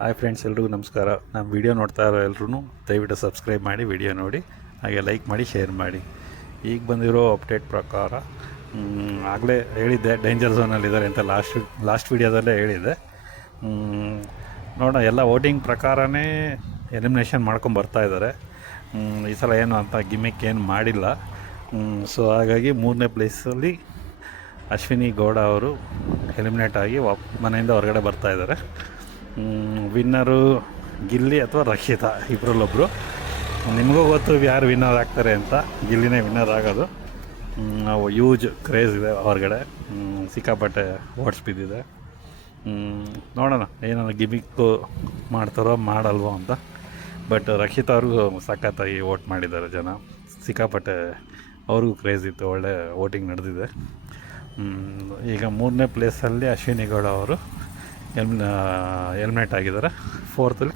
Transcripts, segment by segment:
Hi friends, ಎಲ್ರಿಗೂ ನಮಸ್ಕಾರ. ನಮ್ಮ ವಿಡಿಯೋ ನೋಡ್ತಾ ಇರೋ ಎಲ್ಲರೂ ದಯವಿಟ್ಟು ಸಬ್ಸ್ಕ್ರೈಬ್ ಮಾಡಿ, ವಿಡಿಯೋ ನೋಡಿ, ಹಾಗೆ ಲೈಕ್ ಮಾಡಿ, ಶೇರ್ ಮಾಡಿ. ಈಗ ಬಂದಿರೋ ಅಪ್ಡೇಟ್ ಪ್ರಕಾರ ಆಗಲೇ ಹೇಳಿದ್ದೆ ಡೇಂಜರ್ ಝೋನಲ್ಲಿದ್ದಾರೆ ಅಂತ ಲಾಸ್ಟ್ ವಿಡಿಯೋದಲ್ಲೇ ಹೇಳಿದ್ದೆ. ನೋಡೋಣ, ಎಲ್ಲ ವೋಟಿಂಗ್ ಪ್ರಕಾರನೇ ಎಲಿಮಿನೇಷನ್ ಮಾಡ್ಕೊಂಬರ್ತಾಯಿದ್ದಾರೆ. ಈ ಸಲ ಏನು ಅಂತ ಗಿಮಿಕ್ ಏನು ಮಾಡಿಲ್ಲ. ಸೊ ಹಾಗಾಗಿ 3ನೇ ಪ್ಲೇಸಲ್ಲಿ ಅಶ್ವಿನಿ ಗೌಡ ಅವರು ಎಲಿಮಿನೇಟ್ ಆಗಿ ಮನೆಯಿಂದ ಹೊರಗಡೆ ಬರ್ತಾಯಿದ್ದಾರೆ. ವಿನ್ನರು ಗಿಲ್ಲಿ ಅಥವಾ ರಕ್ಷಿತಾ, ಇಬ್ಬರಲ್ಲೊಬ್ಬರು. ನಿಮಗೂ ಗೊತ್ತು ಯಾರು ವಿನ್ನರ್ ಆಗ್ತಾರೆ ಅಂತ. ಗಿಲ್ಲಿನೇ ವಿನ್ನರ್ ಆಗೋದು. ಯೂಜ್ ಕ್ರೇಜ್ ಇದೆ ಹೊರಗಡೆ, ಸಿಕ್ಕಾಪಟ್ಟೆ ಓಟ್ಸ್ ಬಿದ್ದಿದೆ. ನೋಡೋಣ ಏನಾದ್ರು ಗಿಮಿಕ್ಕು ಮಾಡ್ತಾರೋ ಮಾಡಲ್ವೋ ಅಂತ. ಬಟ್ ರಕ್ಷಿತಾ ಅವ್ರಿಗೂ ಸಖತ್ತಾಗಿ ವೋಟ್ ಮಾಡಿದ್ದಾರೆ ಜನ, ಸಿಕ್ಕಾಪಟ್ಟೆ ಅವ್ರಿಗೂ ಕ್ರೇಜ್ ಇತ್ತು, ಒಳ್ಳೆ ವೋಟಿಂಗ್ ನಡೆದಿದೆ. ಈಗ 3ನೇ ಪ್ಲೇಸಲ್ಲಿ ಅಶ್ವಿನಿ ಗೌಡ ಅವರು ಎಲಿಮಿನೇಟ್ ಆಗಿದ್ದಾರೆ. 4ರಲ್ಲಿ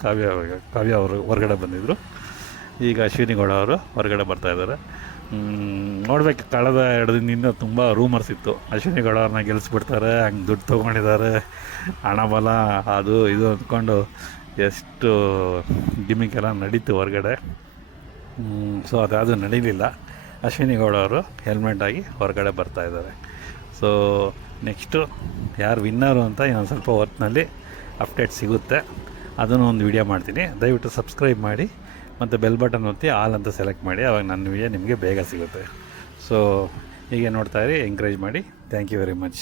ಕಾವ್ಯ ಅವರು ಹೊರಗಡೆ ಬಂದಿದ್ದರು. ಈಗ ಅಶ್ವಿನಿ ಗೌಡ ಅವರು ಹೊರಗಡೆ ಬರ್ತಾಯಿದ್ದಾರೆ. ನೋಡಬೇಕು, ಕಳೆದ 2 ದಿನದಿಂದ ತುಂಬ ರೂಮರ್ಸ್ ಇತ್ತು, ಅಶ್ವಿನಿ ಗೌಡ ಅವ್ರನ್ನ ಗೆಲ್ಲಿಸ್ಬಿಡ್ತಾರೆ, ಹಂಗೆ ದುಡ್ಡು ತೊಗೊಂಡಿದ್ದಾರೆ, ಹಣ ಬಲ ಅದು ಇದು ಅಂದ್ಕೊಂಡು ಎಷ್ಟು ಗಿಮಿಕೆಲ್ಲ ನಡೀತು ಹೊರಗಡೆ. ಸೊ ಅದ್ಯಾವುದು ನಡೀಲಿಲ್ಲ. ಅಶ್ವಿನಿ ಗೌಡ ಅವರು ಹೆಲ್ಮೆಟ್ ಆಗಿ ಹೊರಗಡೆ ಬರ್ತಾಯಿದ್ದಾರೆ. ಸೊ ನೆಕ್ಸ್ಟು ಯಾರು ವಿನ್ನರು ಅಂತ ಇನ್ನೊಂದು ಸ್ವಲ್ಪ ಹೊತ್ತಿನಲ್ಲಿ ಅಪ್ಡೇಟ್ ಸಿಗುತ್ತೆ. ಅದನ್ನು ಒಂದು ವಿಡಿಯೋ ಮಾಡ್ತೀನಿ. ದಯವಿಟ್ಟು ಸಬ್ಸ್ಕ್ರೈಬ್ ಮಾಡಿ ಮತ್ತು ಬೆಲ್ ಬಟನ್ ಒತ್ತಿ ಆಲ್ ಅಂತ ಸೆಲೆಕ್ಟ್ ಮಾಡಿ, ಆವಾಗ ನನ್ನ ವಿಡಿಯೋ ನಿಮಗೆ ಬೇಗ ಸಿಗುತ್ತೆ. ಸೊ ಹೀಗೆ ನೋಡ್ತಾಯಿರಿ, ಎಂಕರೇಜ್ ಮಾಡಿ. Thank you very much.